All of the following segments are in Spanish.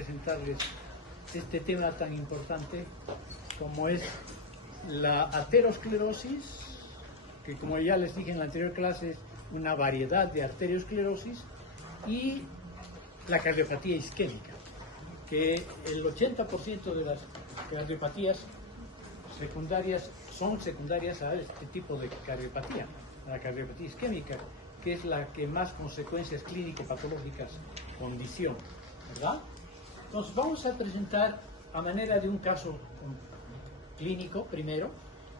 Presentarles este tema tan importante como es la aterosclerosis, que como ya les dije en la anterior clase es una variedad de arteriosclerosis, y la cardiopatía isquémica, que el 80% de las cardiopatías secundarias son secundarias a este tipo de cardiopatía, a la cardiopatía isquémica, que es la que más consecuencias clínico-patológicas condiciona, ¿verdad? Entonces vamos a presentar a manera de un caso clínico primero,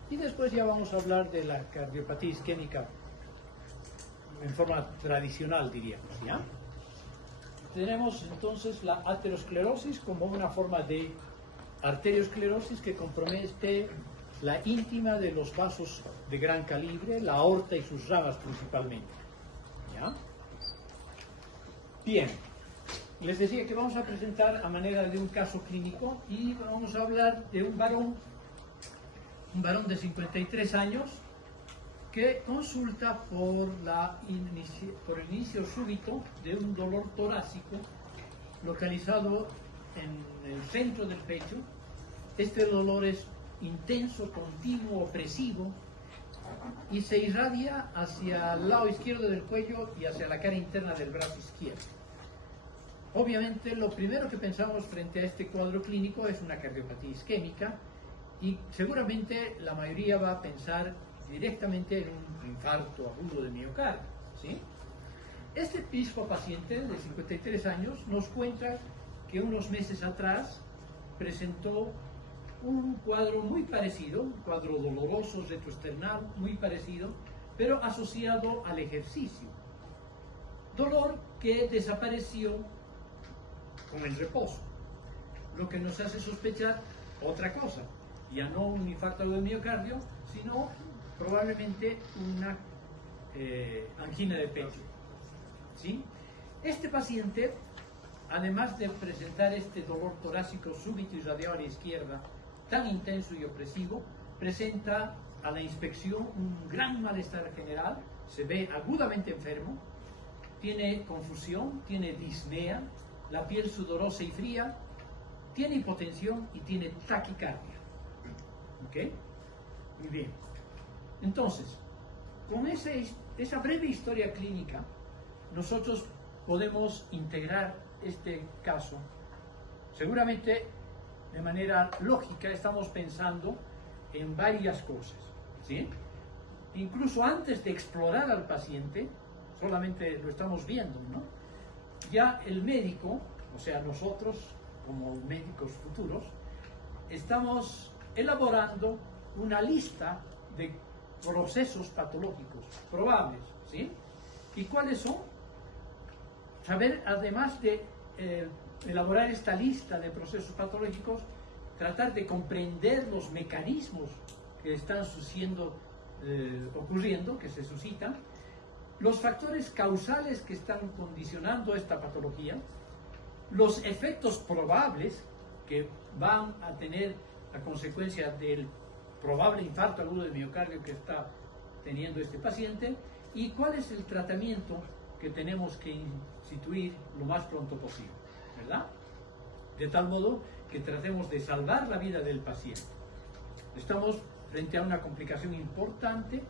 y después ya vamos a hablar de la cardiopatía isquémica en forma tradicional, diríamos, ¿ya? Tenemos entonces la aterosclerosis como una forma de arteriosclerosis que compromete la íntima de los vasos de gran calibre, la aorta y sus ramas principalmente, ¿ya? Bien, les decía que vamos a presentar a manera de un caso clínico y vamos a hablar de un varón de 53 años que consulta por el inicio súbito de un dolor torácico localizado en el centro del pecho. Este dolor es intenso, continuo, opresivo y se irradia hacia el lado izquierdo del cuello y hacia la cara interna del brazo izquierdo. Obviamente, lo primero que pensamos frente a este cuadro clínico es una cardiopatía isquémica, y seguramente la mayoría va a pensar directamente en un infarto agudo de miocardio, ¿sí? Este mismo paciente de 53 años nos cuenta que unos meses atrás presentó un cuadro muy parecido, un cuadro doloroso retroesternal muy parecido, pero asociado al ejercicio. Dolor que desapareció con el reposo, lo que nos hace sospechar otra cosa, ya no un infarto de miocardio, sino probablemente una angina de pecho, ¿sí? Este paciente, además de presentar este dolor torácico súbito y radiado a la izquierda, tan intenso y opresivo, presenta a la inspección un gran malestar general, se ve agudamente enfermo, tiene confusión, tiene disnea, la piel sudorosa y fría, tiene hipotensión y tiene taquicardia. ¿Ok? Muy bien. Entonces, con esa breve historia clínica, nosotros podemos integrar este caso. Seguramente, de manera lógica, estamos pensando en varias cosas, ¿sí? Incluso antes de explorar al paciente, solamente lo estamos viendo, ¿no? Ya el médico, o sea, nosotros como médicos futuros, estamos elaborando una lista de procesos patológicos probables, ¿sí? ¿Y cuáles son? Saber, además de elaborar esta lista de procesos patológicos, tratar de comprender los mecanismos que están ocurriendo, que se suscitan, los factores causales que están condicionando esta patología, los efectos probables que van a tener a consecuencia del probable infarto agudo de miocardio que está teniendo este paciente, y cuál es el tratamiento que tenemos que instituir lo más pronto posible, ¿verdad? De tal modo que tratemos de salvar la vida del paciente. Estamos frente a una complicación importante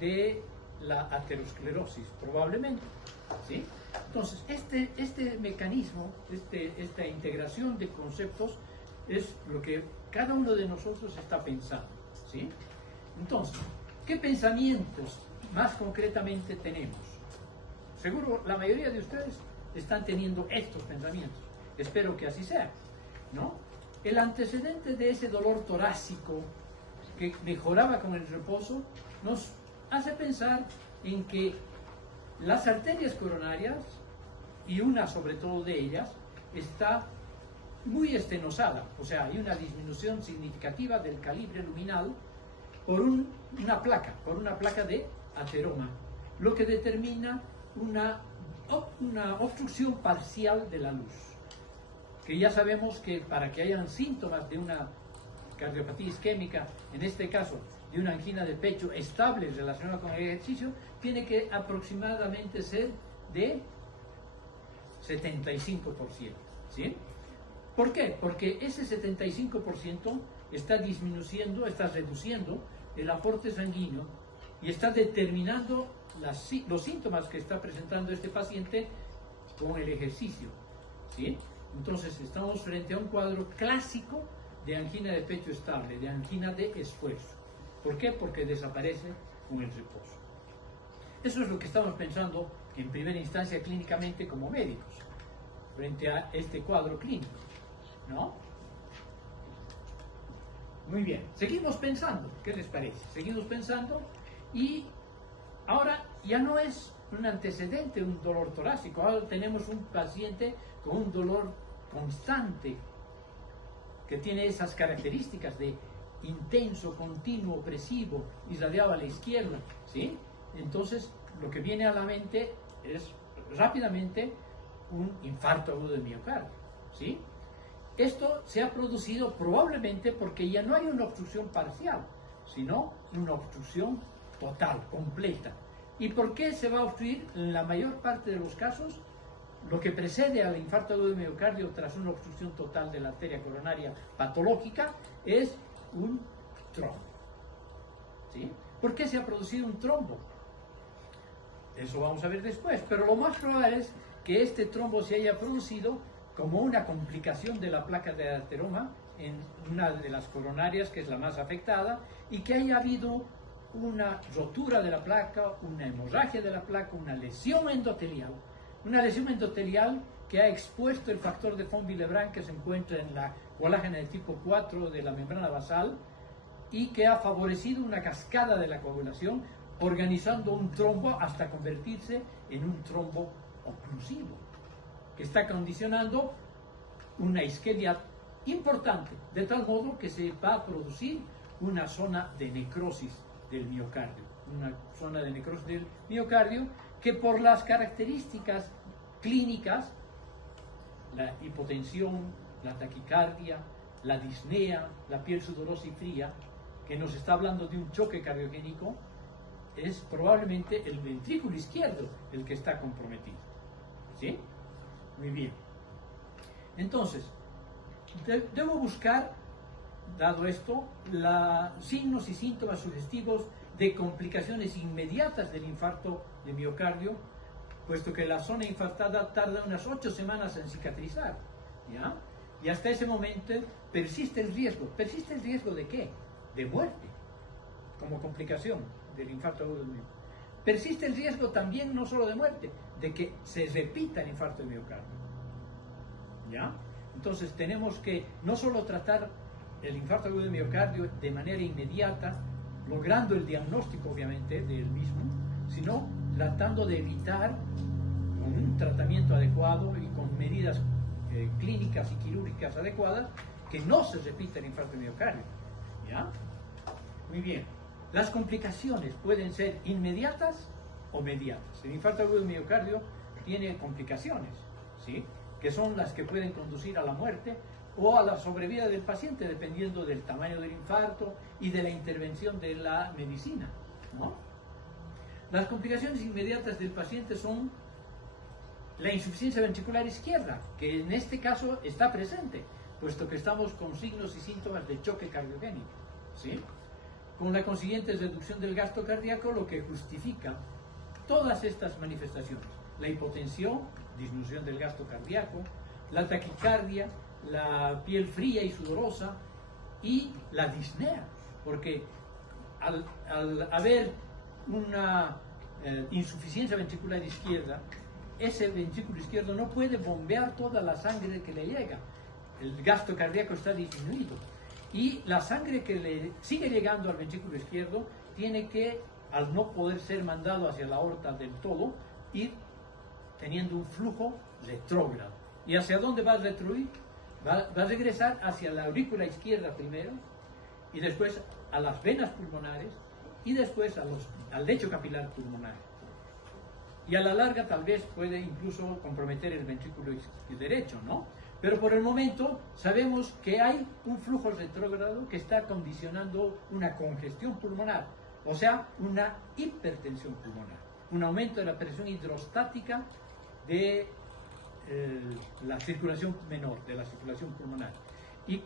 de la aterosclerosis, probablemente, ¿sí? Entonces, este mecanismo, esta integración de conceptos es lo que cada uno de nosotros está pensando, ¿sí? Entonces, ¿qué pensamientos más concretamente tenemos? Seguro la mayoría de ustedes están teniendo estos pensamientos. Espero que así sea, ¿no? El antecedente de ese dolor torácico que mejoraba con el reposo nos hace pensar en que las arterias coronarias, y una sobre todo de ellas, está muy estenosada, o sea, hay una disminución significativa del calibre luminal por una placa de ateroma, lo que determina una obstrucción parcial de la luz, que ya sabemos que para que hayan síntomas de una cardiopatía isquémica, en este caso de una angina de pecho estable relacionada con el ejercicio, tiene que aproximadamente ser de 75%, ¿sí? ¿Por qué? Porque ese 75% está disminuyendo, está reduciendo el aporte sanguíneo y está determinando los síntomas que está presentando este paciente con el ejercicio, ¿sí? Entonces estamos frente a un cuadro clásico de angina de pecho estable, de angina de esfuerzo. ¿Por qué? Porque desaparece con el reposo. Eso es lo que estamos pensando en primera instancia clínicamente como médicos, frente a este cuadro clínico, ¿no? Muy bien, seguimos pensando, ¿qué les parece? Seguimos pensando y ahora ya no es un antecedente, un dolor torácico, ahora tenemos un paciente con un dolor constante que tiene esas características de intenso, continuo, opresivo, irradiado a la izquierda, ¿sí? Entonces, lo que viene a la mente es rápidamente un infarto agudo de miocardio, ¿sí? Esto se ha producido probablemente porque ya no hay una obstrucción parcial, sino una obstrucción total, completa. ¿Y por qué se va a obstruir? En la mayor parte de los casos, lo que precede al infarto agudo de miocardio tras una obstrucción total de la arteria coronaria patológica es un trombo, ¿sí? ¿Por qué se ha producido un trombo? Eso vamos a ver después, pero lo más probable es que este trombo se haya producido como una complicación de la placa de ateroma en una de las coronarias, que es la más afectada, y que haya habido una rotura de la placa, una hemorragia de la placa, una lesión endotelial que ha expuesto el factor de von Willebrand que se encuentra en la colágena de tipo 4 de la membrana basal y que ha favorecido una cascada de la coagulación, organizando un trombo hasta convertirse en un trombo oclusivo, que está condicionando una isquemia importante, de tal modo que se va a producir una zona de necrosis del miocardio, que por las características clínicas, la hipotensión, la taquicardia, la disnea, la piel sudorosa y fría, que nos está hablando de un choque cardiogénico, es probablemente el ventrículo izquierdo el que está comprometido, ¿sí? Muy bien. Entonces, debo buscar, dado esto, signos y síntomas sugestivos de complicaciones inmediatas del infarto de miocardio, puesto que la zona infartada tarda unas 8 semanas en cicatrizar, ¿ya? Y hasta ese momento persiste el riesgo. ¿Persiste el riesgo de qué? De muerte, como complicación del infarto agudo de miocardio. Persiste el riesgo también, no solo de muerte, de que se repita el infarto de miocardio, ¿ya? Entonces tenemos que no solo tratar el infarto agudo de miocardio de manera inmediata, logrando el diagnóstico obviamente del mismo, sino tratando de evitar con un tratamiento adecuado y con medidas clínicas y quirúrgicas adecuadas que no se repita el infarto de miocardio, ¿ya? Muy bien. Las complicaciones pueden ser inmediatas o mediatas. El infarto agudo de miocardio tiene complicaciones, ¿sí? Que son las que pueden conducir a la muerte o a la sobrevida del paciente, dependiendo del tamaño del infarto y de la intervención de la medicina, ¿no? Las complicaciones inmediatas del paciente son la insuficiencia ventricular izquierda, que en este caso está presente, puesto que estamos con signos y síntomas de choque cardiogénico, ¿sí? Con la consiguiente reducción del gasto cardíaco, lo que justifica todas estas manifestaciones: la hipotensión, disminución del gasto cardíaco, la taquicardia, la piel fría y sudorosa y la disnea, porque al haber una insuficiencia ventricular izquierda, ese ventrículo izquierdo no puede bombear toda la sangre que le llega, el gasto cardíaco está disminuido y la sangre que le sigue llegando al ventrículo izquierdo tiene que, al no poder ser mandado hacia la aorta del todo, ir teniendo un flujo retrógrado. ¿Y hacia dónde va a retruir? Va a regresar hacia la aurícula izquierda primero, y después a las venas pulmonares, y después al lecho capilar pulmonar. Y a la larga tal vez puede incluso comprometer el ventrículo derecho, ¿no? Pero por el momento sabemos que hay un flujo retrógrado que está condicionando una congestión pulmonar, o sea, una hipertensión pulmonar, un aumento de la presión hidrostática de la circulación menor, de la circulación pulmonar. Y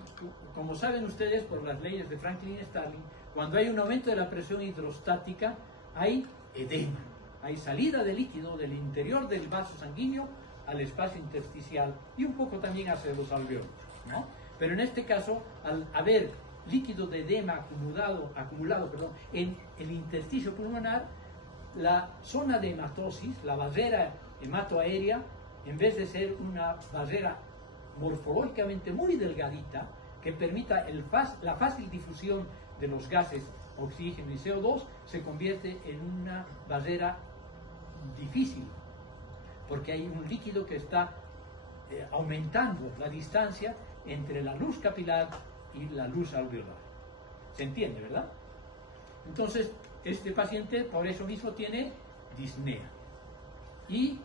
como saben ustedes, por las leyes de Franklin y Starling, cuando hay un aumento de la presión hidrostática, hay edema, hay salida de líquido del interior del vaso sanguíneo al espacio intersticial y un poco también hacia los alveolos, ¿no? Pero en este caso, al haber líquido de edema acumulado en el intersticio pulmonar, la zona de hematosis, la barrera hematoaérea, en vez de ser una barrera morfológicamente muy delgadita, que permita la fácil difusión de los gases oxígeno y CO2, se convierte en una barrera difícil, porque hay un líquido que está aumentando la distancia entre la luz capilar y la luz alveolar. ¿Se entiende, verdad? Entonces, este paciente por eso mismo tiene disnea. Y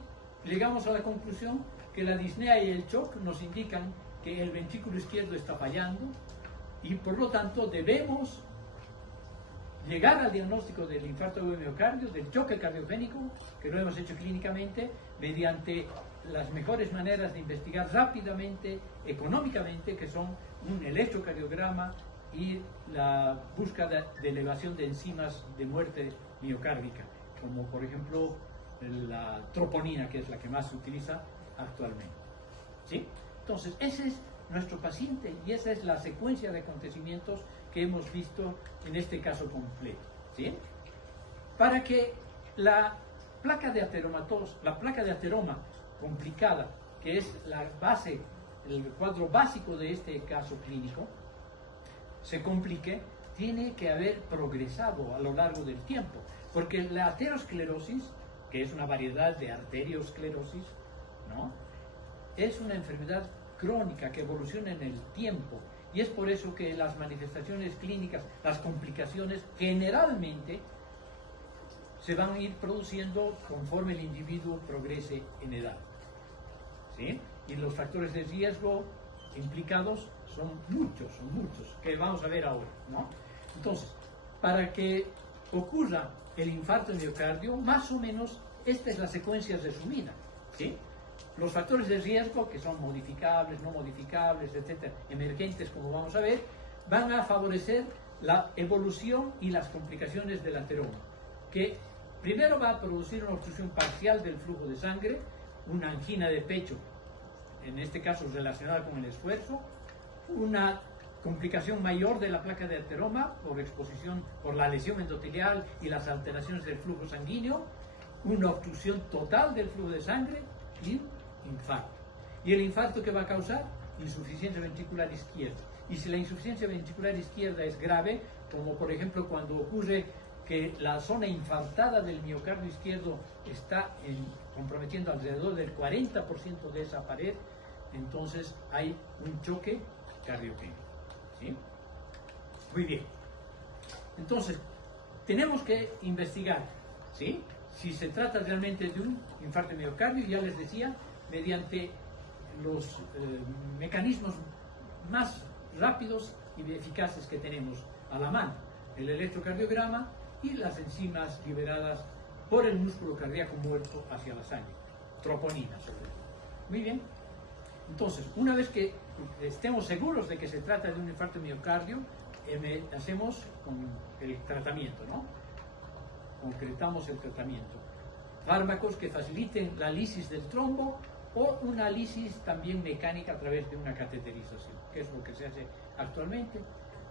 llegamos a la conclusión que la disnea y el shock nos indican que el ventrículo izquierdo está fallando y por lo tanto debemos llegar al diagnóstico del infarto agudo de miocardio, del choque cardiogénico, que lo hemos hecho clínicamente mediante las mejores maneras de investigar rápidamente, económicamente, que son un electrocardiograma y la búsqueda de elevación de enzimas de muerte miocárdica, como por ejemplo la troponina, que es la que más se utiliza actualmente. ¿Sí? Entonces, ese es nuestro paciente y esa es la secuencia de acontecimientos que hemos visto en este caso completo. ¿Sí? Para que la placa de ateroma complicada, que es la base, el cuadro básico de este caso clínico, se complique, tiene que haber progresado a lo largo del tiempo, porque la aterosclerosis, que es una variedad de arteriosclerosis, ¿no?, es una enfermedad crónica que evoluciona en el tiempo, y es por eso que las manifestaciones clínicas, las complicaciones, generalmente se van a ir produciendo conforme el individuo progrese en edad. ¿Sí? Y los factores de riesgo implicados son muchos, que vamos a ver ahora, ¿no? Entonces, para que ocurra el infarto de miocardio, más o menos esta es la secuencia resumida, ¿sí? Los factores de riesgo, que son modificables, no modificables, etcétera, emergentes, como vamos a ver, van a favorecer la evolución y las complicaciones del ateroma, que primero va a producir una obstrucción parcial del flujo de sangre, una angina de pecho, en este caso relacionada con el esfuerzo, una complicación mayor de la placa de ateroma por exposición por la lesión endotelial y las alteraciones del flujo sanguíneo, una obstrucción total del flujo de sangre y infarto. ¿Y el infarto qué va a causar? Insuficiencia ventricular izquierda. Y si la insuficiencia ventricular izquierda es grave, como por ejemplo cuando ocurre que la zona infartada del miocardio izquierdo está comprometiendo alrededor del 40% de esa pared, entonces hay un choque cardiogénico. ¿Sí? Muy bien. Entonces, tenemos que investigar, ¿sí?, si se trata realmente de un infarto de miocardio, ya les decía, mediante los mecanismos más rápidos y eficaces que tenemos a la mano, el electrocardiograma y las enzimas liberadas por el músculo cardíaco muerto hacia la sangre, troponina sobre todo. Muy bien. Entonces, una vez que estemos seguros de que se trata de un infarto de miocardio, hacemos con el tratamiento, ¿no? Concretamos el tratamiento. Fármacos que faciliten la lisis del trombo o una lisis también mecánica a través de una cateterización, que es lo que se hace actualmente,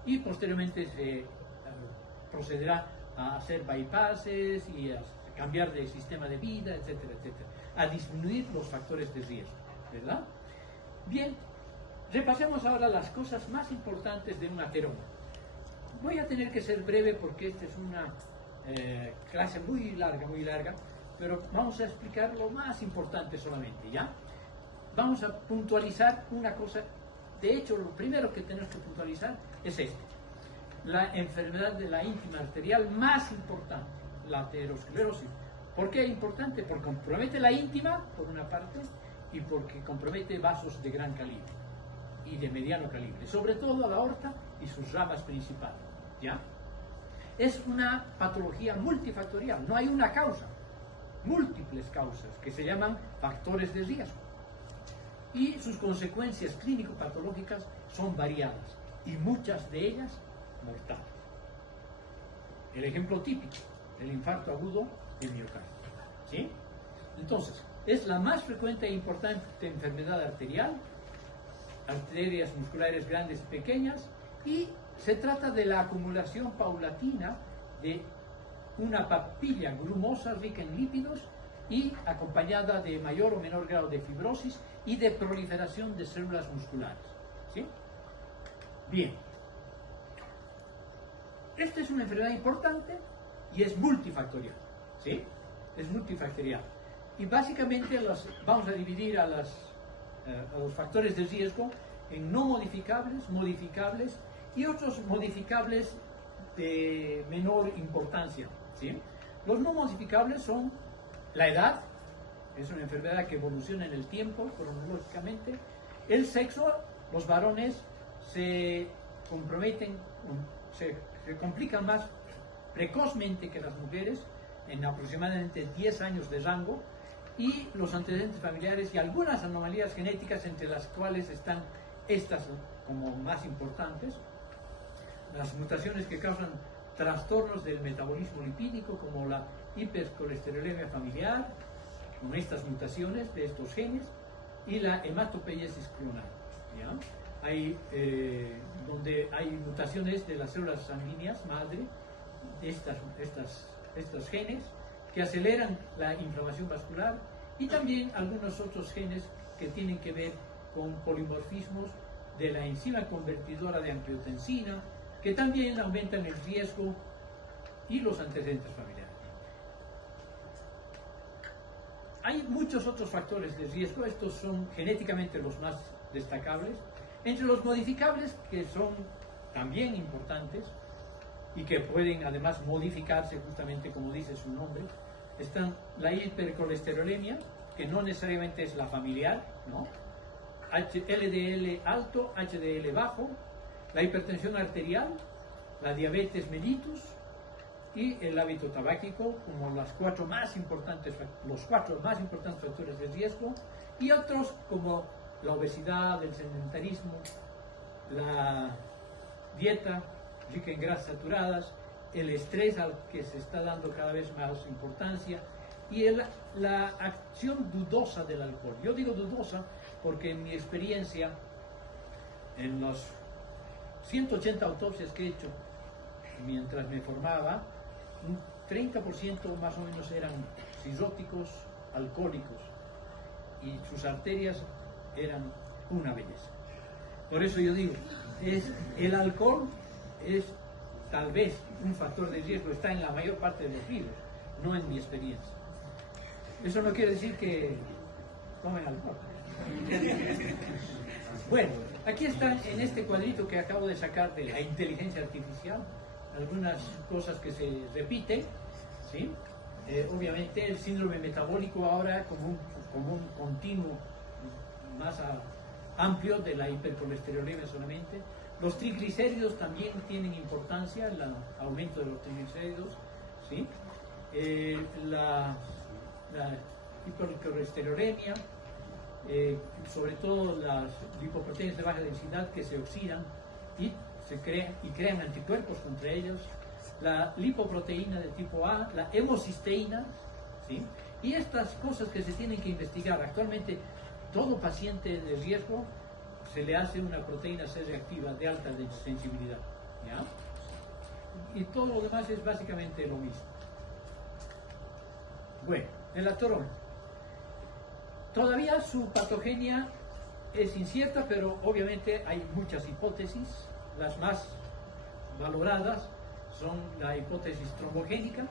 y posteriormente se procederá a hacer bypasses y a cambiar de sistema de vida, etcétera, etcétera, a disminuir los factores de riesgo, ¿verdad? Bien, repasemos ahora las cosas más importantes de un ateroma. Voy a tener que ser breve porque esta es una clase muy larga, pero vamos a explicar lo más importante solamente, ¿ya? Vamos a puntualizar una cosa. De hecho, lo primero que tenemos que puntualizar es esto: la enfermedad de la íntima arterial más importante, la aterosclerosis. ¿Por qué es importante? Porque compromete la íntima, por una parte, y porque compromete vasos de gran calibre y de mediano calibre, sobre todo a la aorta y sus ramas principales, ¿ya? Es una patología multifactorial, no hay una causa, múltiples causas que se llaman factores de riesgo, y sus consecuencias clínico-patológicas son variadas y muchas de ellas mortales. El ejemplo típico, el infarto agudo del miocardio. ¿Sí? Entonces, es la más frecuente e importante enfermedad arterial, arterias musculares grandes y pequeñas, y se trata de la acumulación paulatina de una papilla grumosa rica en lípidos y acompañada de mayor o menor grado de fibrosis y de proliferación de células musculares. ¿Sí? Bien. Esta es una enfermedad importante y es multifactorial. ¿Sí? Es multifactorial. Y básicamente vamos a dividir a los factores de riesgo en no modificables, modificables y otros modificables de menor importancia. ¿Sí? Los no modificables son la edad, es una enfermedad que evoluciona en el tiempo cronológicamente, el sexo, los varones se comprometen, se complican más precozmente que las mujeres, en aproximadamente 10 años de rango, y los antecedentes familiares y algunas anomalías genéticas, entre las cuales están estas como más importantes, las mutaciones que causan trastornos del metabolismo lipídico, como la hipercolesterolemia familiar, con estas mutaciones de estos genes, y la hematopoiesis clonal. ¿Ya? Donde hay mutaciones de las células sanguíneas madre, de estos genes, que aceleran la inflamación vascular, y también algunos otros genes que tienen que ver con polimorfismos de la enzima convertidora de angiotensina, que también aumentan el riesgo y los antecedentes familiares. Hay muchos otros factores de riesgo, estos son genéticamente los más destacables. Entre los modificables, que son también importantes y que pueden además modificarse justamente como dice su nombre, están la hipercolesterolemia, que no necesariamente es la familiar, ¿no? LDL alto, HDL bajo, la hipertensión arterial, la diabetes mellitus y el hábito tabáquico como los cuatro más importantes factores de riesgo, y otros como la obesidad, el sedentarismo, la dieta rica en grasas saturadas, el estrés al que se está dando cada vez más importancia, y la acción dudosa del alcohol. Yo digo dudosa porque en mi experiencia, en los 180 autopsias que he hecho mientras me formaba, un 30% más o menos eran cirróticos, alcohólicos, y sus arterias eran una belleza. Por eso yo digo, el alcohol es tal vez un factor de riesgo, está en la mayor parte de los libros, no en mi experiencia. Eso no quiere decir que tomen alcohol. Bueno, aquí están en este cuadrito que acabo de sacar de la inteligencia artificial, algunas cosas que se repiten, ¿sí? Obviamente el síndrome metabólico ahora como un continuo más amplio de la hipercolesterolemia solamente. Los triglicéridos también tienen importancia, el aumento de los triglicéridos, ¿sí? La hipercolesterolemia, sobre todo las lipoproteínas de baja densidad que se oxidan y crean anticuerpos contra ellos, la lipoproteína de tipo A, la hemocisteína, ¿sí? Y estas cosas que se tienen que investigar. Actualmente todo paciente de riesgo se le hace una proteína C reactiva de alta sensibilidad, ¿ya? Y todo lo demás es básicamente lo mismo. Bueno, el atorón. Todavía su patogenia es incierta, pero obviamente hay muchas hipótesis. Las más valoradas son la hipótesis trombogénica,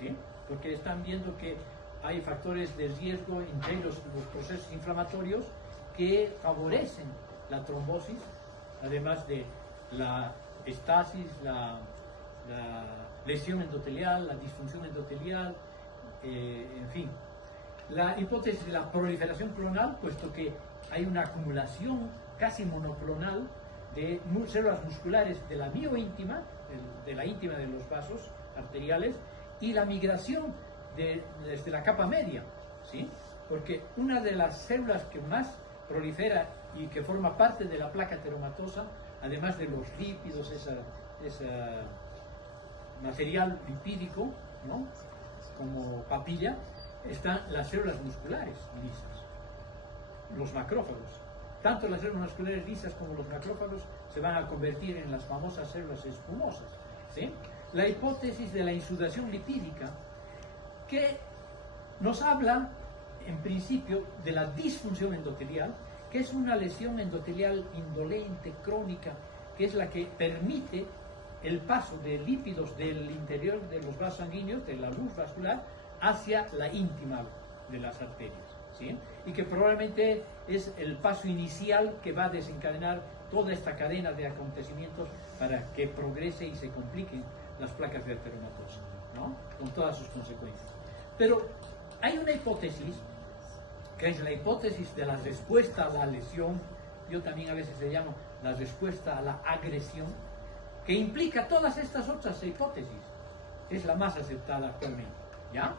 ¿sí? Porque están viendo que hay factores de riesgo entre los procesos inflamatorios que favorecen la trombosis, además de la estasis, la lesión endotelial, la disfunción endotelial, en fin. La hipótesis de la proliferación clonal, puesto que hay una acumulación casi monoclonal de células musculares de la mioíntima, de la íntima de los vasos arteriales, y la migración desde la capa media, ¿sí? Porque una de las células que más prolifera y que forma parte de la placa ateromatosa, además de los lípidos, ese material lipídico, ¿no?, como papilla, están las células musculares lisas, los macrófagos. Tanto las células musculares lisas como los macrófagos se van a convertir en las famosas células espumosas, ¿sí? La hipótesis de la insudación lipídica, que nos habla, en principio, de la disfunción endotelial, que es una lesión endotelial indolente, crónica, que es la que permite el paso de lípidos del interior de los vasos sanguíneos, de la luz vascular, hacia la íntima de las arterias, ¿sí? Y que probablemente es el paso inicial que va a desencadenar toda esta cadena de acontecimientos para que progrese y se compliquen las placas de ateromatosa, ¿no?, con todas sus consecuencias. Pero hay una hipótesis, que es la hipótesis de la respuesta a la lesión, yo también a veces le llamo la respuesta a la agresión, que implica todas estas otras hipótesis. Es la más aceptada actualmente, ¿ya?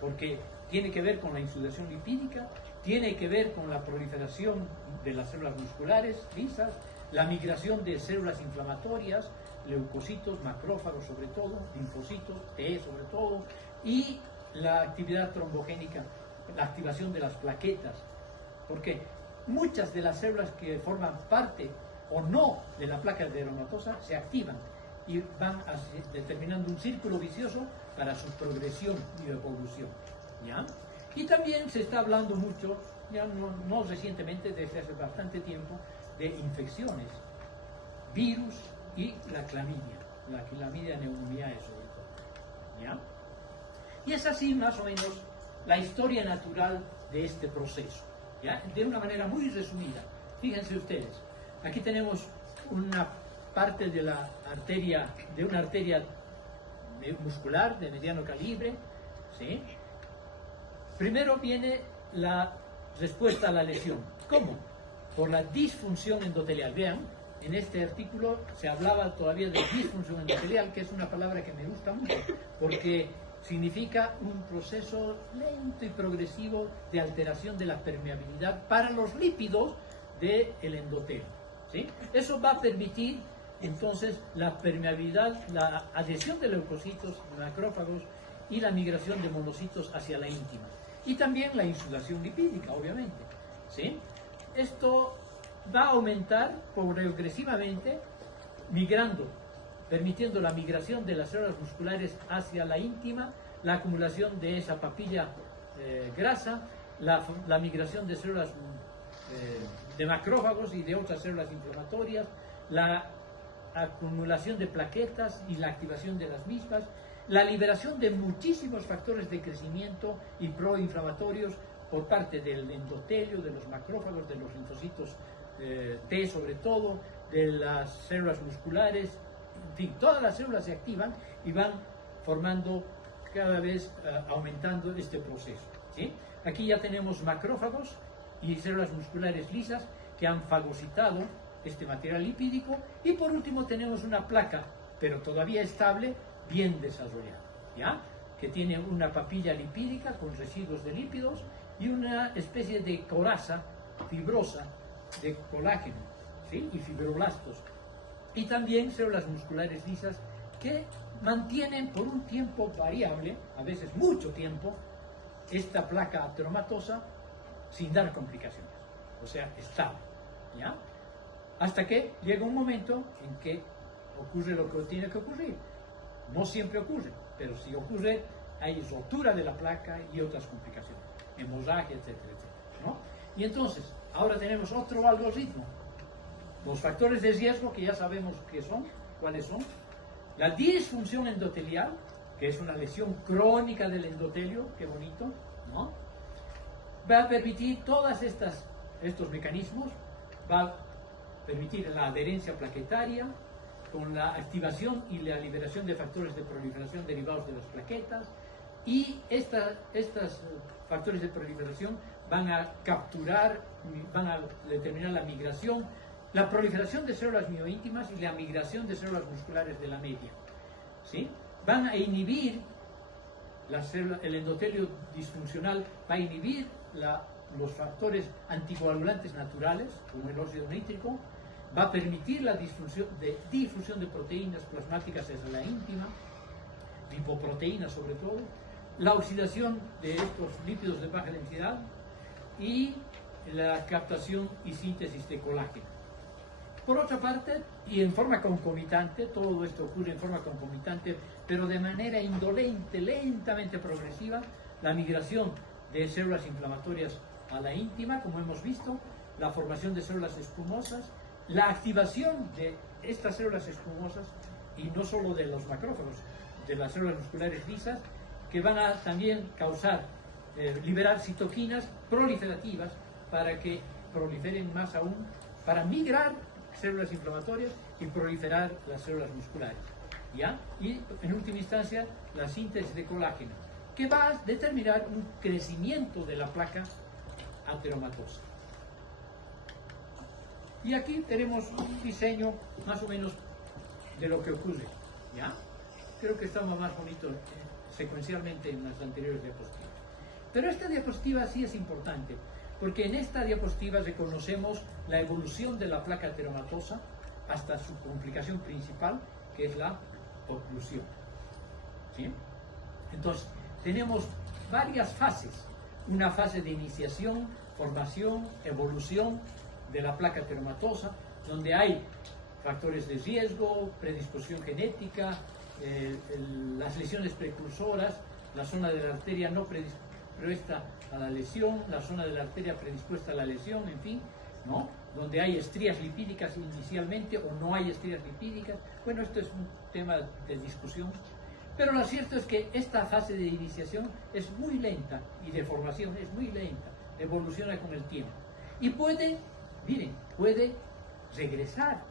Porque tiene que ver con la insudación lipídica, tiene que ver con la proliferación de las células musculares lisas, la migración de células inflamatorias, leucocitos, macrófagos sobre todo, linfocitos, T sobre todo, y la actividad trombogénica, la activación de las plaquetas, porque muchas de las células que forman parte o no de la placa ateromatosa se activan y van determinando un círculo vicioso para su progresión y evolución, ¿ya? Y también se está hablando mucho, ya no recientemente, desde hace bastante tiempo, de infecciones, virus y la clamidia pneumoniae sobre todo, ¿ya? Y es así más o menos la historia natural de este proceso, ¿ya? De una manera muy resumida. Fíjense ustedes, aquí tenemos una parte de la arteria, de una arteria muscular de mediano calibre, ¿sí? Primero viene la respuesta a la lesión. ¿Cómo? Por la disfunción endotelial. Vean, en este artículo se hablaba todavía de disfunción endotelial, que es una palabra que me gusta mucho, porque significa un proceso lento y progresivo de alteración de la permeabilidad para los lípidos del endotelio, ¿sí? Eso va a permitir entonces la permeabilidad, la adhesión de leucocitos, macrófagos y la migración de monocitos hacia la íntima. Y también la insudación lipídica, obviamente, ¿sí? Esto va a aumentar progresivamente, permitiendo la migración de las células musculares hacia la íntima, la acumulación de esa papilla grasa, la migración de células de macrófagos y de otras células inflamatorias, la acumulación de plaquetas y la activación de las mismas, la liberación de muchísimos factores de crecimiento y proinflamatorios por parte del endotelio, de los macrófagos, de los linfocitos T sobre todo, de las células musculares, en fin, todas las células se activan y van formando cada vez aumentando este proceso, ¿sí? Aquí ya tenemos macrófagos y células musculares lisas que han fagocitado este material lipídico, y por último tenemos una placa, pero todavía estable, bien desarrollada, ¿ya? Que tiene una papilla lipídica con residuos de lípidos y una especie de coraza fibrosa de colágeno, ¿sí? Y fibroblastos, y también células musculares lisas que mantienen por un tiempo variable, a veces mucho tiempo, esta placa ateromatosa sin dar complicaciones, o sea, estable, ¿ya? Hasta que llega un momento en que ocurre lo que tiene que ocurrir. No siempre ocurre, pero si ocurre, hay rotura de la placa y otras complicaciones, hemorragia, etcétera, etcétera, ¿no? Y entonces, ahora tenemos otro algoritmo. Los factores de riesgo, que ya sabemos qué son, cuáles son. La disfunción endotelial, que es una lesión crónica del endotelio, qué bonito, ¿no? Va a permitir todos estos mecanismos, va a permitir la adherencia plaquetaria, con la activación y la liberación de factores de proliferación derivados de las plaquetas, y estos factores de proliferación van a capturar, van a determinar la migración, la proliferación de células mioíntimas y la migración de células musculares de la media, ¿sí? Van a inhibir el endotelio disfuncional, va a inhibir la los factores anticoagulantes naturales, como el óxido nítrico, va a permitir la difusión de proteínas plasmáticas hacia la íntima, lipoproteínas sobre todo, la oxidación de estos lípidos de baja densidad y la captación y síntesis de colágeno. Por otra parte, y en forma concomitante, todo esto ocurre en forma concomitante, pero de manera indolente, lentamente progresiva, la migración de células inflamatorias a la íntima, como hemos visto, la formación de células espumosas, la activación de estas células espumosas, y no solo de los macrófagos, de las células musculares lisas, que van a también causar, liberar citoquinas proliferativas para que proliferen más aún, para migrar células inflamatorias y proliferar las células musculares, ¿ya? Y en última instancia la síntesis de colágeno, que va a determinar un crecimiento de la placa ateromatosa. Y aquí tenemos un diseño más o menos de lo que ocurre, ¿ya? Creo que estaba más bonito secuencialmente en las anteriores diapositivas. Pero esta diapositiva sí es importante, porque en esta diapositiva reconocemos la evolución de la placa ateromatosa hasta su complicación principal, que es la oclusión, ¿sí? Entonces, tenemos varias fases. Una fase de iniciación, formación, evolución de la placa ateromatosa, donde hay factores de riesgo, predisposición genética, las lesiones precursoras, la zona de la arteria no predispuesta a la lesión, la zona de la arteria predispuesta a la lesión, en fin, ¿no? Donde hay estrías lipídicas inicialmente o no hay estrías lipídicas. Bueno, esto es un tema de discusión, pero lo cierto es que esta fase de iniciación es muy lenta y de formación es muy lenta, evoluciona con el tiempo y puede, miren, puede regresar,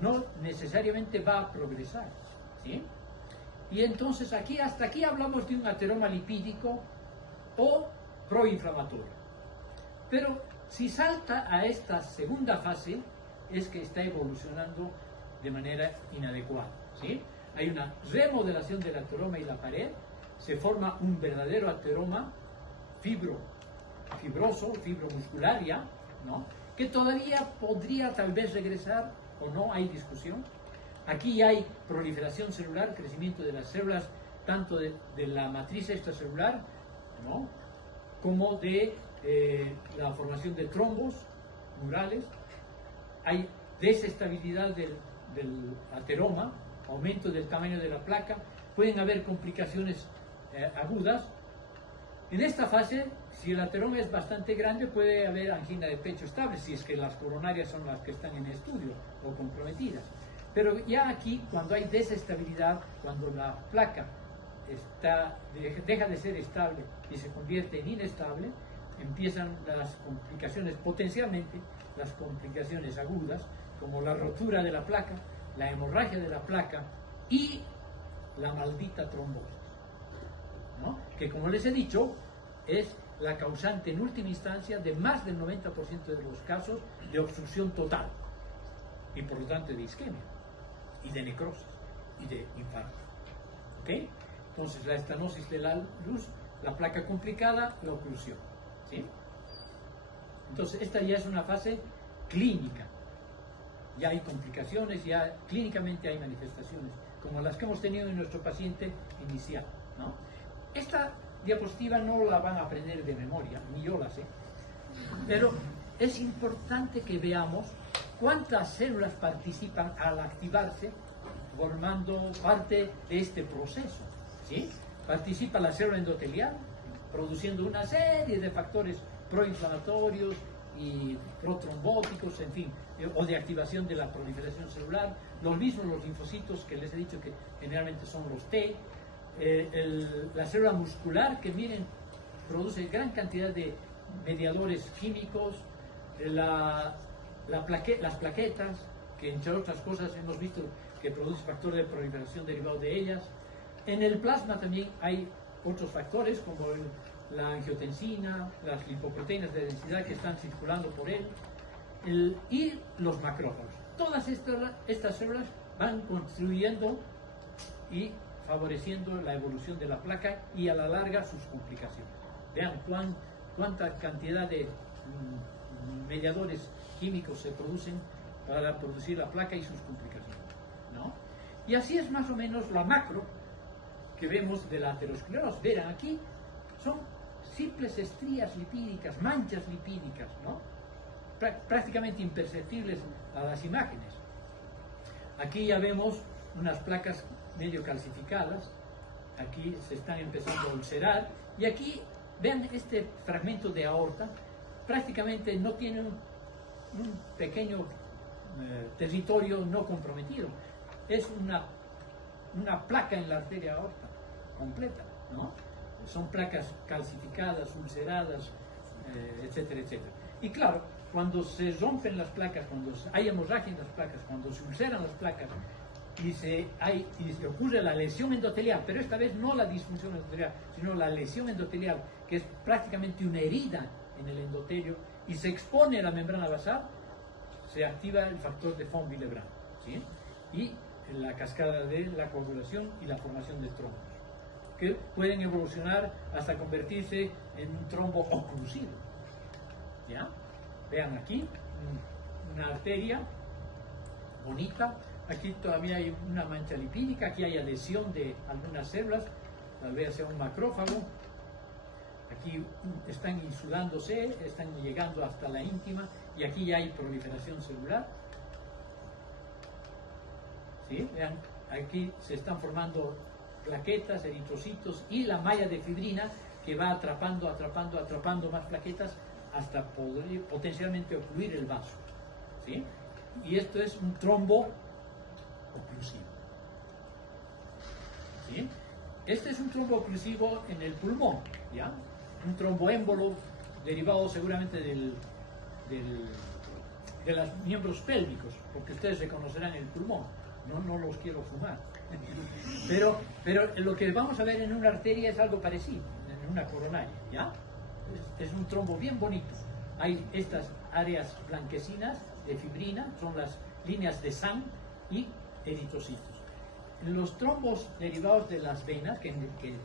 no necesariamente va a progresar, ¿sí? Y entonces aquí, hasta aquí hablamos de un ateroma lipídico o proinflamatorio. Pero si salta a esta segunda fase, es que está evolucionando de manera inadecuada, ¿sí? Hay una remodelación del ateroma y la pared, se forma un verdadero ateroma fibroso, fibromuscular ya, ¿no? Que todavía podría tal vez regresar o no, hay discusión. Aquí hay proliferación celular, crecimiento de las células, tanto de la matriz extracelular, ¿no?, como de la formación de trombos murales. Hay desestabilidad del ateroma, aumento del tamaño de la placa, pueden haber complicaciones agudas. En esta fase, si el ateroma es bastante grande, puede haber angina de pecho estable, si es que las coronarias son las que están en estudio o comprometidas. Pero ya aquí, cuando hay desestabilidad, cuando la placa deja de ser estable y se convierte en inestable, empiezan las complicaciones, potencialmente las complicaciones agudas, como la rotura de la placa, la hemorragia de la placa y la maldita trombosis, ¿no?, que, como les he dicho, es la causante en última instancia de más del 90% de los casos de obstrucción total y por lo tanto de isquemia y de necrosis y de infarto, ¿ok? Entonces, la estenosis de la luz, la placa complicada, la oclusión, ¿sí? Entonces, esta ya es una fase clínica, ya hay complicaciones, ya clínicamente hay manifestaciones como las que hemos tenido en nuestro paciente inicial, ¿no? Esta diapositiva no la van a aprender de memoria, ni yo la sé, pero es importante que veamos cuántas células participan al activarse formando parte de este proceso, ¿sí? Participa la célula endotelial produciendo una serie de factores proinflamatorios y protrombóticos, en fin, o de activación de la proliferación celular, los mismos los linfocitos que les he dicho que generalmente son los T, la célula muscular que, miren, produce gran cantidad de mediadores químicos, las plaquetas, que entre otras cosas hemos visto que produce factor de proliferación derivado de ellas. En el plasma también hay otros factores como la angiotensina, las lipoproteínas de densidad que están circulando por él, y los macrófagos. Todas estas células van contribuyendo y favoreciendo la evolución de la placa y a la larga sus complicaciones. Vean cuánta cantidad de mediadores químicos se producen para producir la placa y sus complicaciones, ¿no? Y así es más o menos la macro que vemos de la aterosclerosis. Verán, aquí son simples estrías lipídicas, manchas lipídicas, ¿no? Prácticamente imperceptibles a las imágenes. Aquí ya vemos unas placas medio calcificadas, aquí se están empezando a ulcerar, y aquí, vean este fragmento de aorta, prácticamente no tiene un pequeño territorio no comprometido, es una placa en la arteria aorta completa, ¿no? Son placas calcificadas, ulceradas, etcétera, etcétera. Y claro, cuando se rompen las placas, cuando hay hemorragia en las placas, cuando se ulceran las placas y se ocurre la lesión endotelial, pero esta vez no la disfunción endotelial, sino la lesión endotelial, que es prácticamente una herida en el endotelio, y se expone a la membrana basal, se activa el factor de von Willebrand, ¿sí? Y la cascada de la coagulación y la formación de trombos, que pueden evolucionar hasta convertirse en un trombo oclusivo, ¿ya? Vean aquí, una arteria bonita, aquí todavía hay una mancha lipídica, aquí hay adhesión de algunas células, tal vez sea un macrófago, aquí están insulándose, están llegando hasta la íntima, y aquí ya hay proliferación celular, ¿sí? Vean, aquí se están formando plaquetas, eritrocitos y la malla de fibrina que va atrapando más plaquetas hasta poder potencialmente ocluir el vaso, ¿sí? Y esto es un trombo oclusivo, ¿sí? Este es un trombo oclusivo en el pulmón, ¿ya? Un tromboémbolo derivado seguramente de los miembros pélvicos, porque ustedes reconocerán el pulmón. No los quiero fumar. Pero lo que vamos a ver en una arteria es algo parecido, en una coronaria, ¿ya? Es un trombo bien bonito. Hay estas áreas blanquecinas de fibrina, son las líneas de SAM y eritrocitos. En los trombos derivados de las venas, que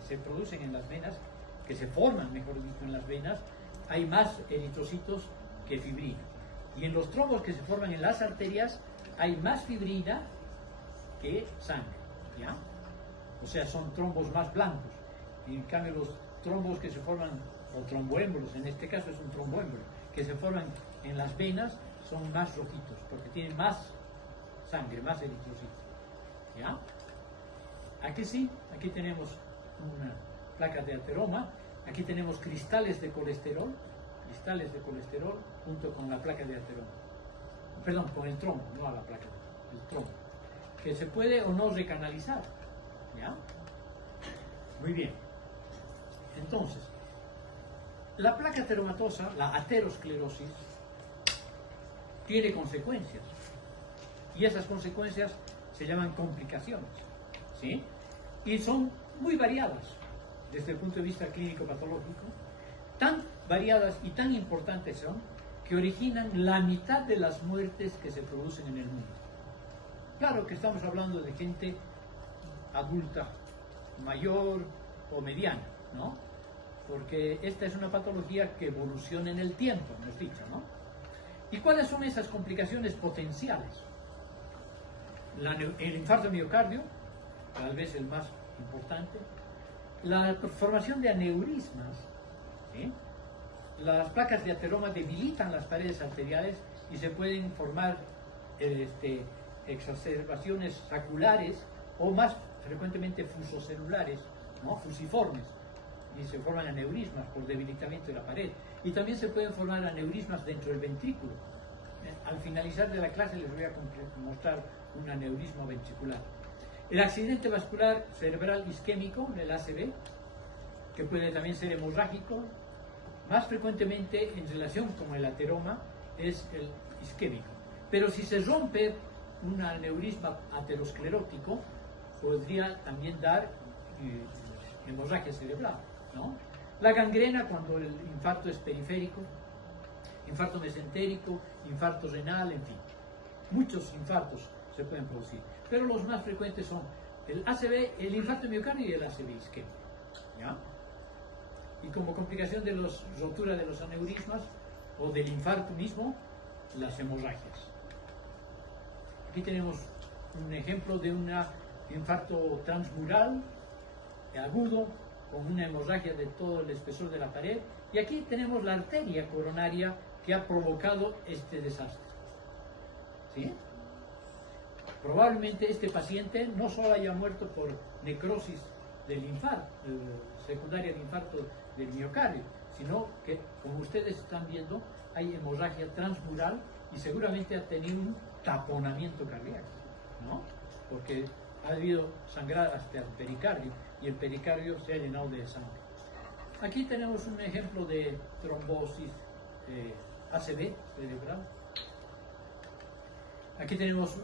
se producen en las venas, que se forman, mejor dicho, en las venas, hay más eritrocitos que fibrina. Y en los trombos que se forman en las arterias, hay más fibrina que sangre, ¿ya? O sea, son trombos más blancos. Y en cambio los trombos que se forman, o tromboémbolos, en este caso es un tromboémbolo, que se forman en las venas, son más rojitos, porque tienen más sangre, más eritrocitos, ¿ya? Aquí sí, aquí tenemos una placa de ateroma, aquí tenemos cristales de colesterol junto con la placa de ateroma, perdón, con el trombo, no a la placa, el trombo, que se puede o no recanalizar, ¿ya? Muy bien. Entonces, la placa ateromatosa, la aterosclerosis, tiene consecuencias, y esas consecuencias se llaman complicaciones, ¿sí? Y son muy variadas desde el punto de vista clínico-patológico, tan variadas y tan importantes son que originan la mitad de las muertes que se producen en el mundo. Claro que estamos hablando de gente adulta, mayor o mediana, ¿no? Porque esta es una patología que evoluciona en el tiempo, hemos dicho, ¿no? ¿Y cuáles son esas complicaciones potenciales? El infarto de miocardio, tal vez el más importante, la formación de aneurismas, ¿sí? Las placas de ateroma debilitan las paredes arteriales y se pueden formar exacerbaciones saculares o más frecuentemente fusocelulares, ¿no? Fusiformes, y se forman aneurismas por debilitamiento de la pared. Y también se pueden formar aneurismas dentro del ventrículo. Al finalizar de la clase les voy a mostrar un aneurisma ventricular. El accidente vascular cerebral isquémico, el ACV, que puede también ser hemorrágico, más frecuentemente en relación con el ateroma es el isquémico. Pero si se rompe un aneurisma aterosclerótico, podría también dar hemorragia cerebral, ¿no? La gangrena, cuando el infarto es periférico, infarto mesentérico, infarto renal, en fin. Muchos infartos se pueden producir, pero los más frecuentes son el ACV, el infarto de miocardio y el ACV isquémico, ¿ya? y como complicación de la rotura de los aneurismas o del infarto mismo, las hemorragias. Aquí tenemos un ejemplo de un infarto transmural agudo con una hemorragia de todo el espesor de la pared, y aquí tenemos la arteria coronaria que ha provocado este desastre. ¿Sí? Probablemente este paciente no solo haya muerto por necrosis del infarto, secundaria de infarto del miocardio, sino que, como ustedes están viendo, hay hemorragia transmural y seguramente ha tenido un taponamiento cardíaco, ¿no? Porque ha habido sangrado hasta el pericardio y el pericardio se ha llenado de sangre. Aquí tenemos un ejemplo de trombosis ACV cerebral. Aquí tenemos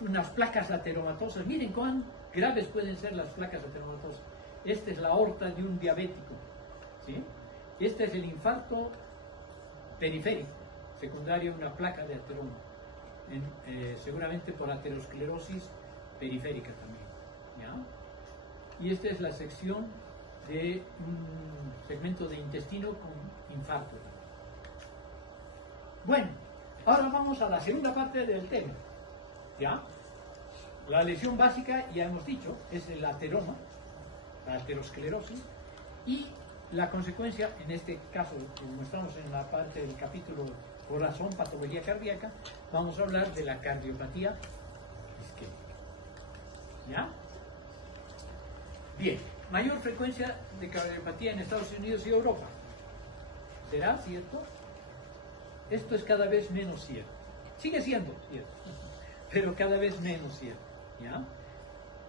unas placas ateromatosas. Miren cuán graves pueden ser las placas ateromatosas. Esta es la aorta de un diabético, ¿sí? Este es el infarto periférico, secundario a una placa de ateroma, seguramente por aterosclerosis periférica también, ¿ya? Y esta es la sección de un segmento de intestino con infarto. Bueno, ahora vamos a la segunda parte del tema, ¿ya? La lesión básica, ya hemos dicho, es el ateroma, la aterosclerosis, y la consecuencia, en este caso, como estamos en la parte del capítulo corazón, patología cardíaca, vamos a hablar de la cardiopatía isquémica. ¿Ya? Bien, mayor frecuencia de cardiopatía en Estados Unidos y Europa. ¿Será cierto? Esto es cada vez menos cierto. Sigue siendo cierto, pero cada vez menos cierto. ¿Ya?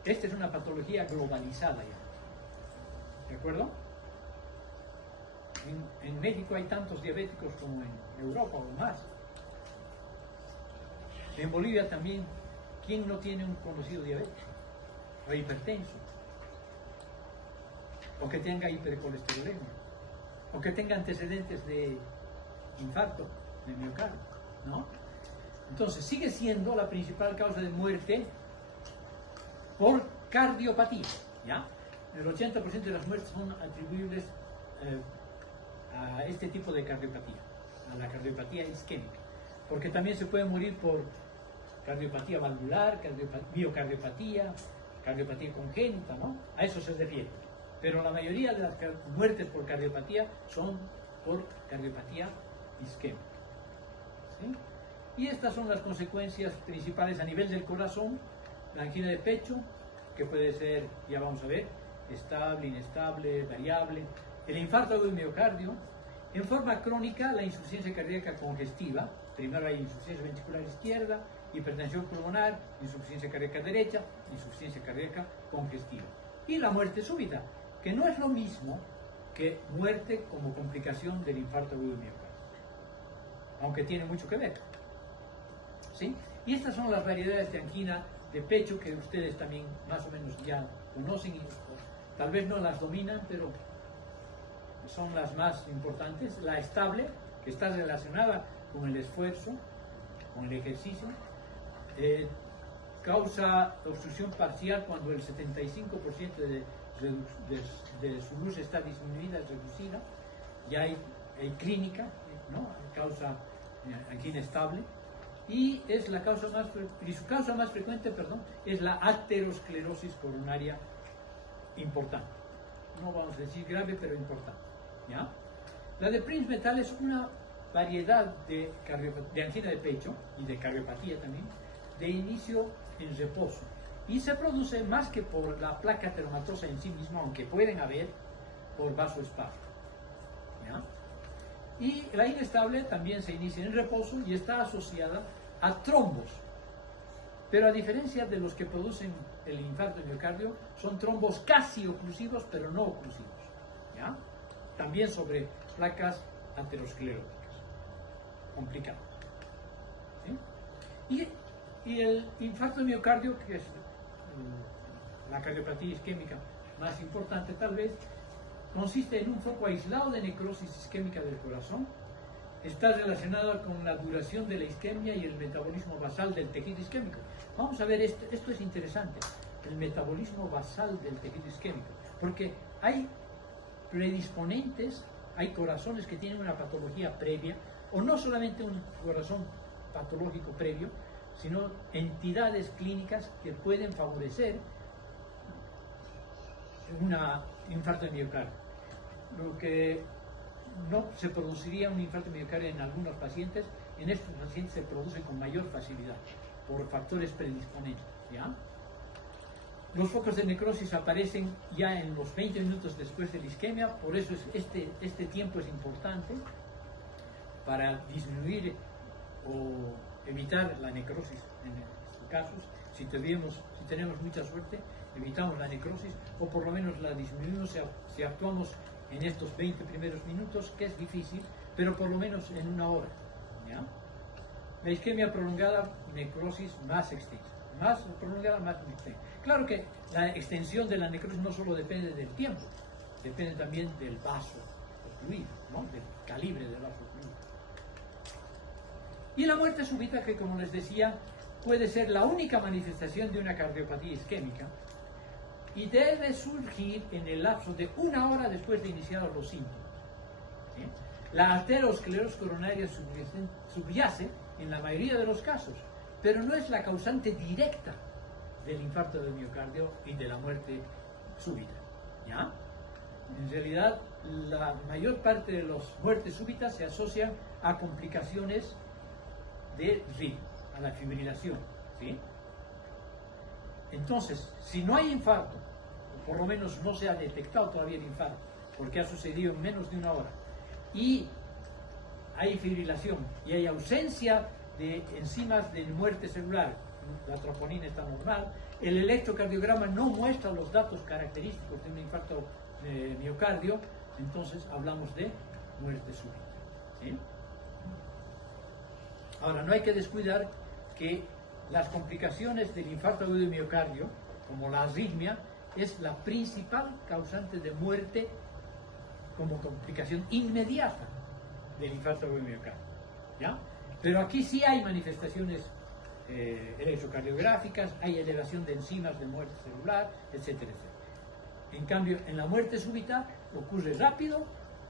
Esta es una patología globalizada ya. ¿De acuerdo? En México hay tantos diabéticos como en Europa o más. En Bolivia también, ¿quién no tiene un conocido diabético? O hipertenso, o que tenga hipercolesterolemia, o que tenga antecedentes de infarto de miocardio, ¿no? Entonces sigue siendo la principal causa de muerte por cardiopatía, ¿ya? El 80% de las muertes son atribuibles a este tipo de cardiopatía, a la cardiopatía isquémica, porque también se puede morir por cardiopatía valvular, miocardiopatía, cardiopatía congénita, ¿no? A eso se refiere. Pero la mayoría de las muertes por cardiopatía son por cardiopatía isquémica. ¿Sí? Y estas son las consecuencias principales a nivel del corazón: la angina de pecho, que puede ser, ya vamos a ver, estable, inestable, variable; el infarto agudo del miocardio; en forma crónica, la insuficiencia cardíaca congestiva. Primero hay insuficiencia ventricular izquierda, hipertensión pulmonar, insuficiencia cardíaca derecha, insuficiencia cardíaca congestiva. Y la muerte súbita, que no es lo mismo que muerte como complicación del infarto agudo del miocardio, aunque tiene mucho que ver. ¿Sí? Y estas son las variedades de angina de pecho que ustedes también más o menos ya conocen y tal vez no las dominan, pero son las más importantes. La estable, que está relacionada con el esfuerzo, con el ejercicio, causa obstrucción parcial cuando el 75% de su luz está disminuida, reducida. Ya hay clínica, ¿no? Causa angina estable. Y es la causa su causa más frecuente, es la aterosclerosis coronaria importante. No vamos a decir grave, pero importante, ¿ya? La de Prince-Metal es una variedad de angina de pecho y de cardiopatía también, de inicio en reposo, y se produce más que por la placa ateromatosa en sí misma, aunque pueden haber por vasoespasmo, ¿ya? Y la inestable también se inicia en reposo y está asociada a trombos, pero a diferencia de los que producen el infarto de miocardio, son trombos casi oclusivos, pero no oclusivos, ¿ya? También sobre placas ateroscleróticas complicadas, ¿sí? Y el infarto de miocardio, que es la cardiopatía isquémica más importante tal vez, consiste en un foco aislado de necrosis isquémica del corazón. Está relacionada con la duración de la isquemia y el metabolismo basal del tejido isquémico. Vamos a ver, esto es interesante, el metabolismo basal del tejido isquémico, porque hay predisponentes, hay corazones que tienen una patología previa, o no solamente un corazón patológico previo, sino entidades clínicas que pueden favorecer un infarto de miocardio. Lo que no se produciría un infarto de miocardio en algunos pacientes, en estos pacientes se produce con mayor facilidad por factores predisponentes, ¿ya? Los focos de necrosis aparecen ya en los 20 minutos después de la isquemia, por eso este tiempo es importante para disminuir o evitar la necrosis en estos casos. Si tenemos mucha suerte, evitamos la necrosis o por lo menos la disminuimos si actuamos en estos 20 primeros minutos, que es difícil, pero por lo menos en una hora, ¿ya? La isquemia prolongada, necrosis más extensa, más prolongada, más extensa. Claro que la extensión de la necrosis no solo depende del tiempo, depende también del vaso ocluido, ¿no? Del calibre del vaso ocluido. Y la muerte súbita, que como les decía, puede ser la única manifestación de una cardiopatía isquémica y debe surgir en el lapso de 1 hora después de iniciados los síntomas. ¿Sí? La arteriosclerosis coronaria subyace en la mayoría de los casos, pero no es la causante directa del infarto del miocardio y de la muerte súbita, ¿ya? En realidad, la mayor parte de las muertes súbitas se asocian a complicaciones de ritmo, a la fibrilación, ¿sí? Entonces, si no hay infarto, o por lo menos no se ha detectado todavía el infarto, porque ha sucedido en menos de 1 hora, y hay fibrilación, y hay ausencia de enzimas de muerte celular, la troponina está normal, el electrocardiograma no muestra los datos característicos de un infarto de miocardio, entonces hablamos de muerte súbita, ¿sí? Ahora, no hay que descuidar que las complicaciones del infarto agudo de miocardio, como la arritmia, es la principal causante de muerte como complicación inmediata del infarto agudo de miocardio, ¿ya? Pero aquí sí hay manifestaciones electrocardiográficas, hay elevación de enzimas de muerte celular, etcétera, etcétera. En cambio, en la muerte súbita ocurre rápido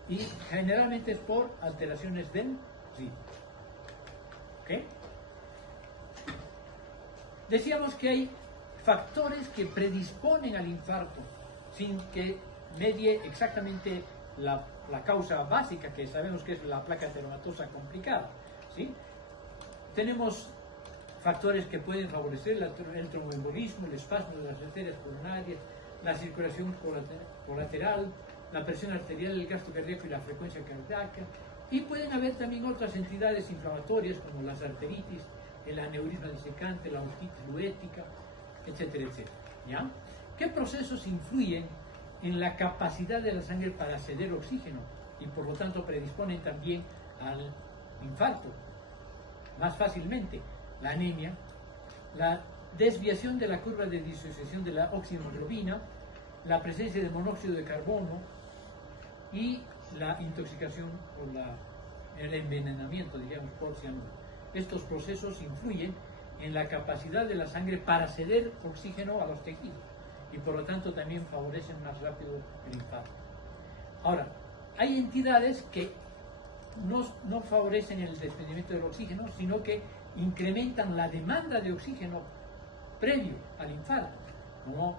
y generalmente es por alteraciones del ritmo. ¿Okay? Decíamos que hay factores que predisponen al infarto sin que medie exactamente la causa básica, que sabemos que es la placa ateromatosa complicada, ¿sí? Tenemos factores que pueden favorecer el tromboembolismo, el espasmo de las arterias coronarias, la circulación colateral, la presión arterial, el gasto cardíaco y la frecuencia cardíaca. Y pueden haber también otras entidades inflamatorias como las arteritis, el aneurisma disecante, la ostitis luética, etcétera, etcétera, ¿ya? ¿Qué procesos influyen en la capacidad de la sangre para ceder oxígeno y por lo tanto predisponen también al infarto más fácilmente? La anemia, la desviación de la curva de disociación de la oximoglobina, la presencia de monóxido de carbono y la intoxicación o el envenenamiento, digamos, por cianuro. Estos procesos influyen en la capacidad de la sangre para ceder oxígeno a los tejidos y por lo tanto también favorecen más rápido el infarto. Ahora, hay entidades que no favorecen el desprendimiento del oxígeno, sino que incrementan la demanda de oxígeno previo al infarto, como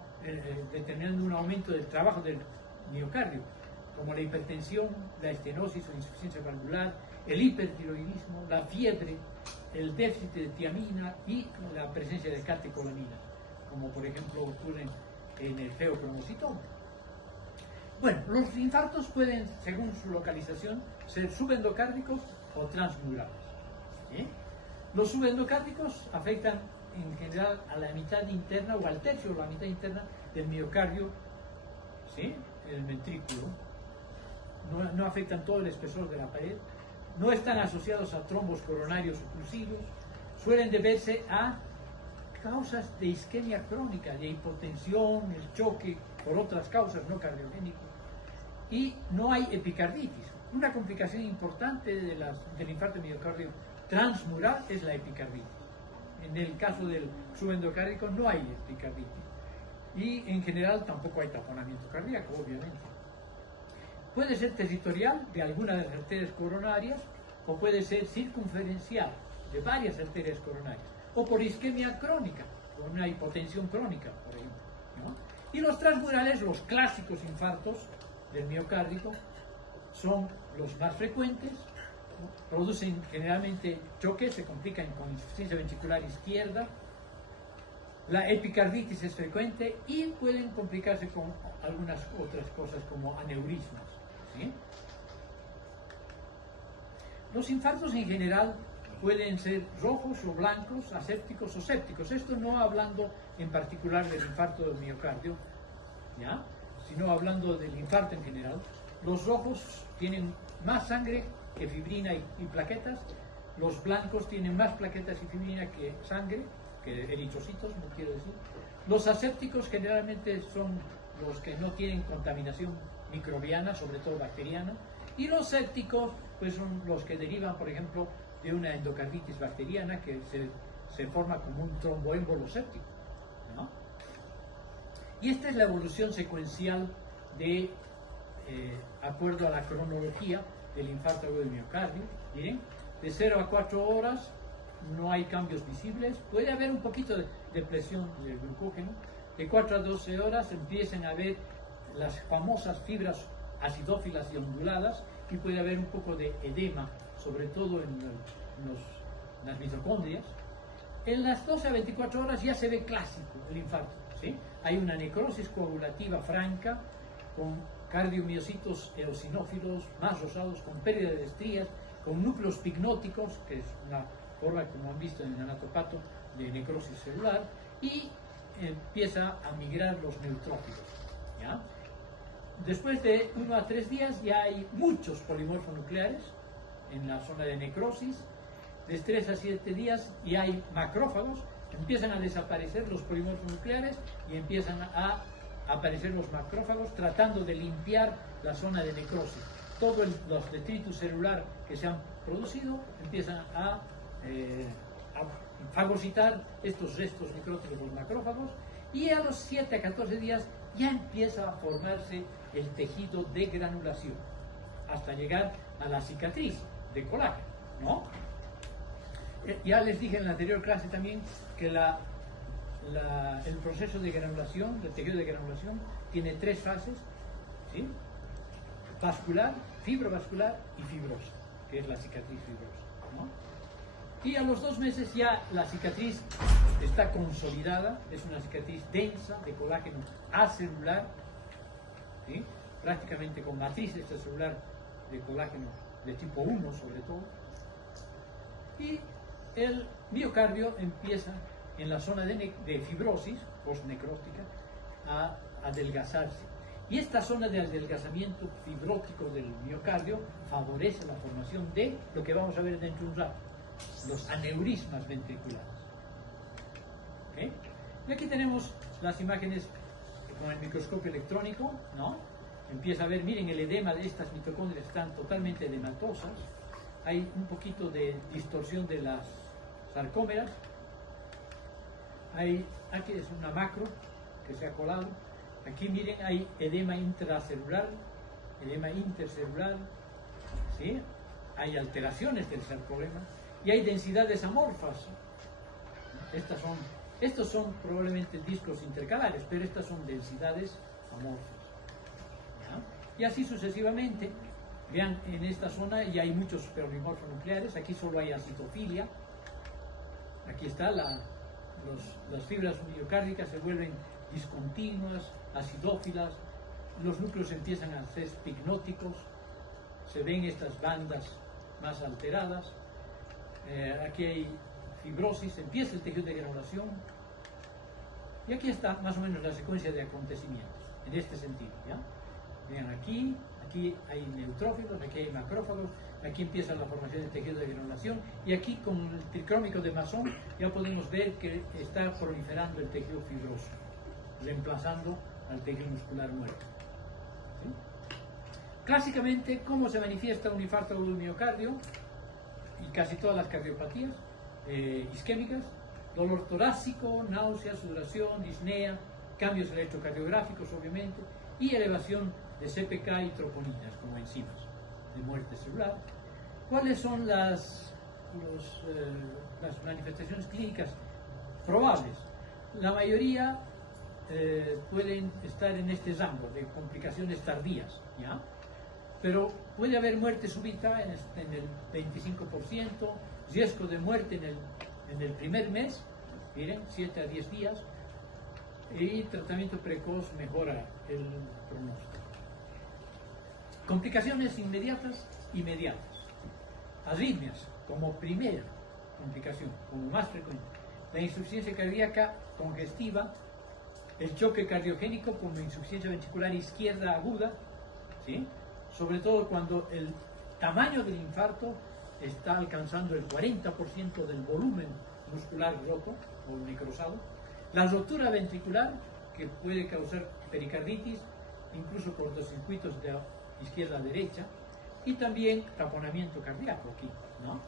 determinando un aumento del trabajo del miocardio, como la hipertensión, la estenosis o insuficiencia valvular, el hipertiroidismo, la fiebre, el déficit de tiamina y la presencia de catecolaminas, como por ejemplo ocurre en el feocromocitoma. Bueno, los infartos pueden, según su localización, ser subendocárdicos o transmurales, ¿sí? Los subendocárdicos afectan en general a la mitad interna o al tercio de la mitad interna del miocardio, ¿sí? El ventrículo. No afectan todo el espesor de la pared, no están asociados a trombos coronarios oclusivos, suelen deberse a causas de isquemia crónica, de hipotensión, el choque por otras causas no cardiogénicas, y no hay epicarditis. Una complicación importante del infarto de miocardio transmural es la epicarditis. En el caso del subendocárdico no hay epicarditis y en general tampoco hay taponamiento cardíaco, obviamente. puede ser territorial de alguna de las arterias coronarias o puede ser circunferencial de varias arterias coronarias o por isquemia crónica, o una hipotensión crónica, por ejemplo, ¿no? Y los transmurales, los clásicos infartos del miocárdico, son los más frecuentes, ¿no? Producen generalmente choques, se complican con insuficiencia ventricular izquierda, la epicarditis es frecuente y pueden complicarse con algunas otras cosas como aneurismas, ¿sí? Los infartos en general pueden ser rojos o blancos, asépticos o sépticos. Esto no hablando en particular del infarto del miocardio, ¿ya?, sino hablando del infarto en general. Los rojos tienen más sangre que fibrina y plaquetas. Los blancos tienen más plaquetas y fibrina que sangre, que eritrocitos, no quiero decir. Los asépticos generalmente son los que no tienen contaminación microbiana, sobre todo bacteriana. Y los sépticos, pues son los que derivan, por ejemplo, de una endocarditis bacteriana que se forma como un tromboémbolo séptico, ¿no? Y esta es la evolución secuencial de acuerdo a la cronología del infarto agudo del miocardio. Miren, de 0 a 4 horas no hay cambios visibles, puede haber un poquito de presión del glucógeno. De 4 a 12 horas empiezan a haber las famosas fibras acidófilas y onduladas y puede haber un poco de edema, sobre todo en las mitocondrias. En las 12 a 24 horas ya se ve clásico el infarto, ¿sí? Hay una necrosis coagulativa franca con cardiomiocitos eosinófilos más rosados, con pérdida de estrías, con núcleos pignóticos, que es una forma, como han visto en el anatopato, de necrosis celular, y empieza a migrar los neutrófilos, ¿ya? Después de 1 a 3 días ya hay muchos polimorfonucleares en la zona de necrosis. De 3 a 7 días ya hay macrófagos, empiezan a desaparecer los polimorfonucleares y empiezan a aparecer los macrófagos tratando de limpiar la zona de necrosis. Todos los detritus celular que se han producido empiezan a fagocitar estos restos necróticos, los macrófagos, y a los 7 a 14 días ya empieza a formarse el tejido de granulación hasta llegar a la cicatriz de colágeno, ¿no? Ya les dije en la anterior clase también que el proceso de granulación, del tejido de granulación, tiene 3 fases, ¿sí? Vascular, fibrovascular y fibrosa, que es la cicatriz fibrosa, ¿no? Y a los 2 meses ya la cicatriz está consolidada, es una cicatriz densa de colágeno acelular, ¿sí?, prácticamente con matriz extracelular de colágeno de tipo 1 sobre todo, y el miocardio empieza en la zona de fibrosis postnecrótica a adelgazarse. Y esta zona de adelgazamiento fibrótico del miocardio favorece la formación de lo que vamos a ver dentro de un rato, los aneurismas ventriculares. ¿Okay? Y aquí tenemos las imágenes con el microscopio electrónico, ¿no? Empieza a ver, miren, el edema de estas mitocondrias están totalmente edematosas. Hay un poquito de distorsión de las sarcómeras. Aquí es una macro que se ha colado. Aquí miren, hay edema intracelular, edema intercelular, ¿sí? Hay alteraciones del sarcómero y hay densidades amorfas. Estos son probablemente discos intercalares, pero estas son densidades amorfas, ¿ya? Y así sucesivamente. Vean, en esta zona ya hay muchos polimorfonucleares, aquí solo hay acitofilia. Aquí está las fibras miocárdicas se vuelven discontinuas, acidófilas, los núcleos empiezan a ser pignóticos, se ven estas bandas más alteradas. Aquí hay fibrosis, empieza el tejido de granulación, y aquí está más o menos la secuencia de acontecimientos, en este sentido, ¿ya? Vean, aquí hay neutrófilos, aquí hay macrófagos, aquí empieza la formación del tejido de granulación, y aquí con el tricrómico de Masson ya podemos ver que está proliferando el tejido fibroso, reemplazando al tejido muscular muerto, ¿sí? Clásicamente, ¿cómo se manifiesta un infarto agudo del miocardio? Y casi todas las cardiopatías isquémicas: dolor torácico, náusea, sudoración, disnea, cambios electrocardiográficos, obviamente, y elevación de CPK y troponinas como enzimas de muerte celular. ¿Cuáles son las manifestaciones clínicas probables? La mayoría pueden estar en este rango de complicaciones tardías, ¿ya? Pero puede haber muerte súbita en el 25%, riesgo de muerte en el primer mes, miren, 7 a 10 días, y tratamiento precoz mejora el pronóstico. Complicaciones inmediatas. Arritmias como primera complicación, como más frecuente. La insuficiencia cardíaca congestiva, el choque cardiogénico como insuficiencia ventricular izquierda aguda, ¿sí? Sobre todo cuando el tamaño del infarto está alcanzando el 40% del volumen muscular roto o necrosado. La rotura ventricular, que puede causar pericarditis, incluso cortocircuitos de izquierda a derecha, y también taponamiento cardíaco aquí, ¿no?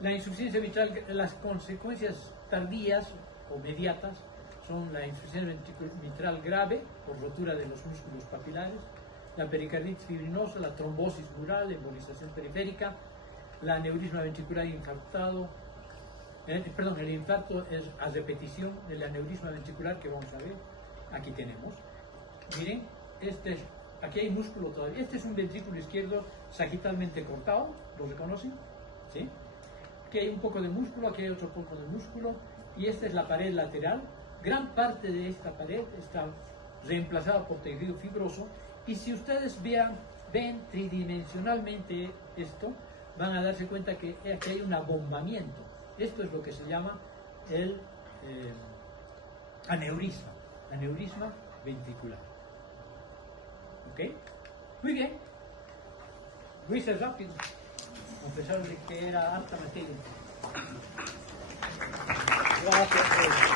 La insuficiencia mitral, las consecuencias tardías o mediatas son la insuficiencia mitral grave por rotura de los músculos papilares, la pericarditis fibrinosa, la trombosis mural, embolización periférica, la aneurisma ventricular infartado, el infarto es a repetición del aneurisma ventricular que vamos a ver, aquí tenemos. Miren, aquí hay músculo todavía, este es un ventrículo izquierdo sagitalmente cortado, ¿lo reconocen? ¿Sí? Aquí hay un poco de músculo, aquí hay otro poco de músculo, y esta es la pared lateral. Gran parte de esta pared está reemplazada por tejido fibroso, y si ustedes ven tridimensionalmente esto, van a darse cuenta que aquí hay un abombamiento. Esto es lo que se llama el aneurisma ventricular. ¿Ok? Muy bien. Lo hice rápido, a pesar de que era alta materia. Gracias.